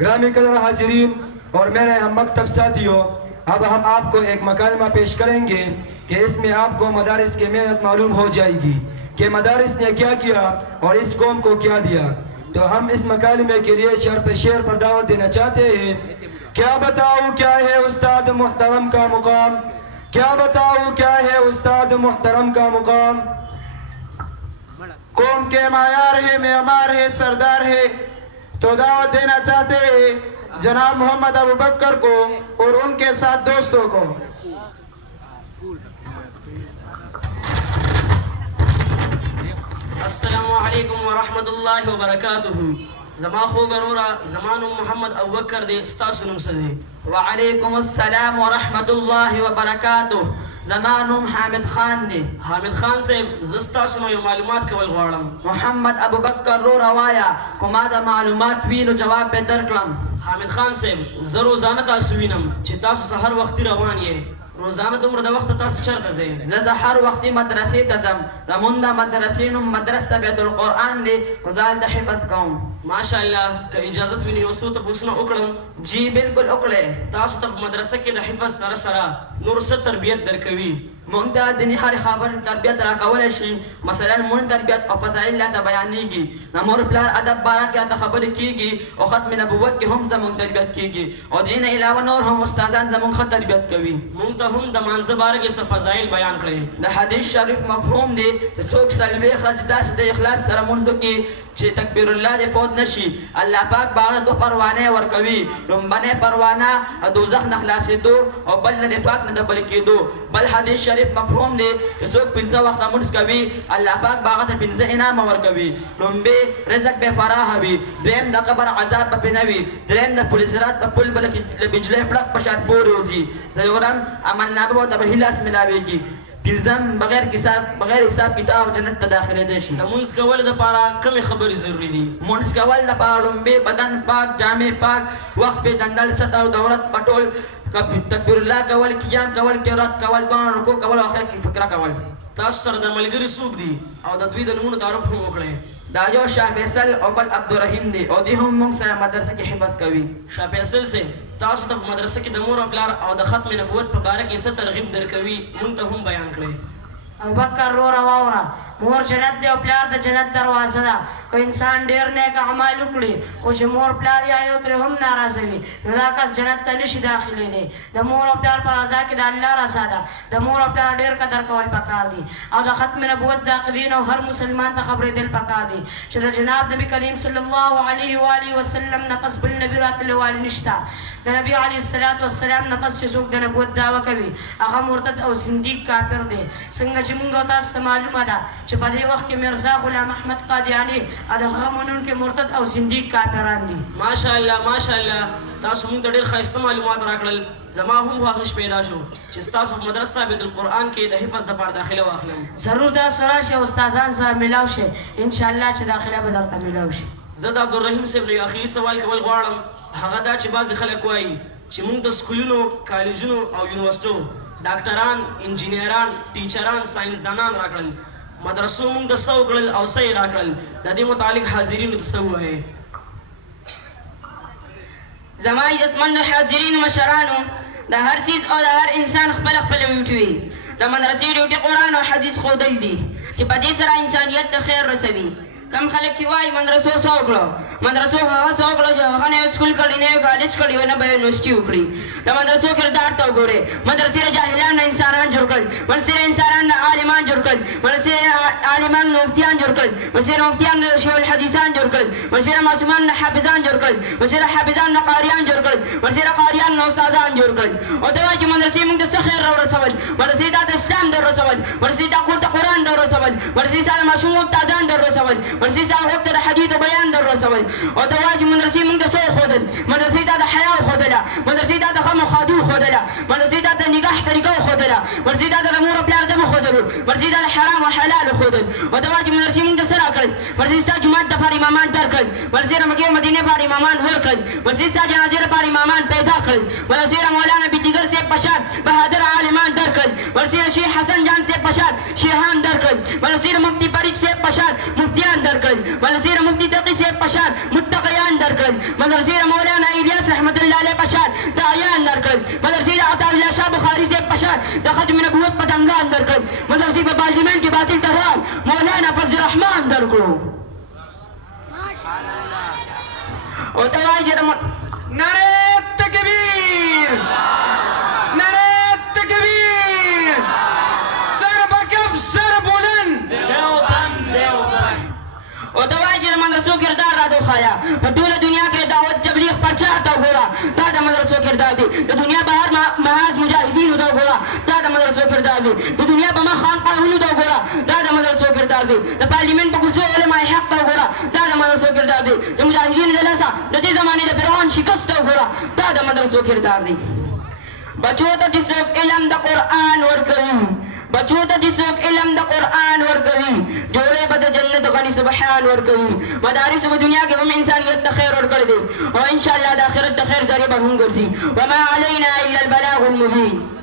ग्रामी कदर हाजिरीन और मेरे हम मकतब साथियों, अब हम आपको एक मकालमा पेश करेंगे कि इसमें आपको मदारिस की मेहनत मालूम हो जाएगी कि मदारिस ने क्या किया और इस कौम को क्या दिया। तो हम इस मकालमे के लिए शेर पर दावत देना चाहते हैं। क्या बताऊँ क्या है उस्ताद मुहतरम का मुकाम, क्या बताऊँ क्या है उस्ताद मुहतरम का मुकाम। कौम के मायार है, मेमार है, सरदार है। तो दावत देना चाहते हैं जनाब मोहम्मद अबू बकर को और उनके साथ दोस्तों को। अस्सलामु अलैकुम व रहमतुल्लाहि व बरकातुहू। जमा खो गरोरा जमान मोहम्मद अबू बकर दे स्तासुनुम सदे। वालेकुम अस्सलाम व रहमतुल्लाहि व बरकातुहू। जमानुम हामिद खान ने। हामिद खान से जस्ता सुनो यो मालूमात कवल गवाड़म। मोहम्मद अबू बकर रो रवाया कुमादा मालूमात वीनो जवाब पे दरकलम। हामिद खान से रोजाना तासुविनम चितासु सहर वक्ती रवान ये रोजाना तुम द वक्त तासु चरता से जजा हर वक्ती मदरसे तजम रमुंदा मदरसेनुम मदरसा बैतुल कुरान ने गुजाल द हिफ्ज कौम। माशाअल्लाह का इजाजत विनी ओसु तो पूछना उकड़म। जी बिल्कुल उकड़े। तासु तब मदरसा के द हिफ्ज सरा सरा नूर से तरबियत दरकवी मुंता दिन हर खबर तरबियत राकावल शी मसलन मुन तरबियत और फजाइल ला बयानीगी नमोर प्लार अदब बारा क्या खबर कीगी और खत्म नबुवत के हम जमुन तरबियत कीगी और दिन अलावा और हम उस्तादान जमुन खत तरबियत कवी मुंता हम दमान ज़बार के फजाइल बयान करे। द हदीस शरीफ मफहूम दे सोक सलवे खरजदा से इखलास सर मुंदो की चे तकबीरुल्लाह दे फौत नशी अल्लाह पाक बाग दो परवाने वर कवी रुम्बने परवाना दोजख नखलासे दो और बल नफाक न दबल के दो बल हदीस शरीफ मफहूम दे सोक पिंजा वक्त मुर्स कवी अल्लाह पाक बाग दे पिंजा इनाम वर कवी रुम्बे रिज़्क बे फराह भी देम द कबर अजाब पे नवी देम द पुलिस रात पुल बल की बिजले पड़क पशात बोरोजी जोरम अमल नाबो तब हिलास मिलावेगी पिरजम बगैर हिसाब किताब जन्नत दाखिले देशी। मुंस कवल द पारा कम खबर जरूरी दी मुंस कवल द पारुम्बे बदन पाक जामे पाक वक्त पे जंगल सतर दौलत पटोल तकबीरुल्लाह कवल कियाम कवल किरात कवल बान रुको कवल आखिर की फिक्रा कवल तासर द मलगरी सूब दी और द द्वी द नमून तारुफ हम ओकड़े दाजो शाह फैसल और बल अब्दुर्रहीम दे और दी हम मुंग से मदरसे के हिफाज कवी शाह फैसल से तासु तब मदरसे के दमोर प्लार और द खत्म नबुवत पर बारक इस तरगीब दरकवी मुंतहम बयान करे। अबू बकर रो रवावरा मोर जन्नत दे प्यार द जन्नत दरवाजा दा को इंसान डेर ने का अमाल उकड़ी खुश मोर प्यार आयो तो हम नाराजगी नदा का जन्नत तनिश दाखिले दे द मोर प्यार पर आजा के अल्लाह रसादा द मोर प्यार डेर का दर कवल पकार दी और द खत्म नबुवत दाखिलीन और हर मुसलमान द खबर दिल पकार दी चल जनाब नबी करीम सल्लल्लाहु अलैहि व आलिहि वसल्लम नफस बिल नबी रात वाल निश्ता द नबी अलैहि सल्लल्लाहु वसल्लम नफस से सुख द नबुवत दावा कवि आगा मुर्तद और जिंदगी काफिर दे संग मुंगा तास मालूम अदा च बदे वक्त के मिर्जा गुलाम अहमद कादियानी अदा हम उनके मुर्तद और जिंदगी काफिरान दी। माशाअल्लाह तासु मुंग तडेर खाइस्ता मालूमात राखल जमा हम वाखिश पैदा शो चिस्तासु मदरसा बैतुल कुरान के द हिफ्ज द पार दाखिले वाखलम जरूर दा सराश उस्तादान सर मिलाव शे इंशाअल्लाह च दाखिला बदरता मिलाव शे। जद अब्दुर्रहीम से ने आखिरी सवाल कवल गवाड़म हगा दा च बाज खलक वाई च मुंग द स्कूलनो कॉलेजनो और यूनिवर्सिटी डॉक्टरान इंजीनियरान टीचरान साइंसदानान राखल मदरसों मुंग द सौ गल और सही राखल ददे मुतालिक हाजिरीन तसव है। जमा इज्जतमंद हाजिरीन मशरानो द हर चीज और हर इंसान खपल खपल उठवी द मदरसे ड्यूटी कुरान और हदीस खोदल दी कि पदी सरा इंसानियत द खैर रसवी कम खलक चिवाई मदरसो सौकलो मदरसो हवा सौकलो जो हने स्कूल कड़ी ने कॉलेज कड़ी ने बे यूनिवर्सिटी उकड़ी द मदरसो किरदार तो गोरे मदरसे रे जाहिलान इंसानान जुरकल मनसे इंसानान आलिमान जुरकल मनसे आलिमान मुफ्तियान जुरकल मनसे मुफ्तियान शौल हदीसान जुरकल मनसे मासूमान हाफिजान जुरकल मनसे हाफिजान कारियान जुरकल मनसे कारियान उस्तादान जुरकल और दवाजी मदरसे मुंग द खैर रो रसवल मदरसे दा इस्लाम दर रसवल मदरसे दा कुरान दर रसवल मदरसे सा मासूम ताजान दर रसवल मदरसे सा वक्त الحديث بيان در رسول ودواج مدرسي من دسو خودل مدرسي دا حياة خودلا مدرسي دا خم خادو خودلا مدرسي دا نگاح طريقه خودلا مدرسي دا الامور بلا دم خودل مدرسي دا حرام وحلال خودل ودواج مدرسي من دسرا کړ مدرسي سا جمعه د فار امامان در کړ مدرسي مکه مدینه فار امامان ور کړ مدرسي سا جنازه فار امامان پیدا کړ مدرسي مولانا بيدیګر سے پشاد بہادر عالمان در کړ مدرسي شیخ حسن جان سے پشاد شیخان در کړ مدرسي مفتی فرید سے پشاد مفتیان در کړ مدرسي مفتی تقی سے پشاد متقیان در کړ درکړل مدرسې د مولانا الیاس رحمت الله علیه په شان داعیان درکړل مدرسې د عطاالله شاه بخاري صاحب په شان د ختم نبوت پتنګان درکړل مدرسې په پارلیمنټ کې باطل تران مولانا فضل الرحمن درکړو او ته وایي چې نعرہ تکبیر نعرہ تکبیر سر بکف سر بلند او ته وایي چې د مدرسو کردار را دوخایا په ټوله دنیا کې دعوت تبلیغ پرچار ته وګوره دا د مدرسو کردار دی د دنیا بهر محاذ مجاهدینو ته وګوره دا د مدرسو کردار دی د دنیا په مخ خانقاهونو ته وګوره دا د مدرسو کردار دی د پارلیمنټ په کرسیو علماء حق ته وګوره دا د مدرسو کردار دی د مجاهدینو د لاسه د دې زمانې د فرعون شکست ته وګوره دا د مدرسو کردار دی بچو ته چې څوک علم د قرآن ورکوي بچو ته چې څوک علم د قرآن ورکوي جوړې به د جنت غني سبحان ورکوي مدارس په دنیا کې هم انسانیت ته خیر ورکړی دی او انشاءالله د آخرت د خیر ذریعه به هم ګرځي وما علینا الا البلاغ المبین